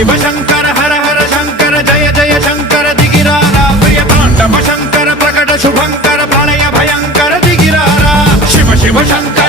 शिव शंकर हर हर शंकर जय जय शंकर दिगिरारा प्रिय तांडव शंकर प्रकट शुभंकर प्रलय भयंकर दिगिरारा शिव शिव शंकर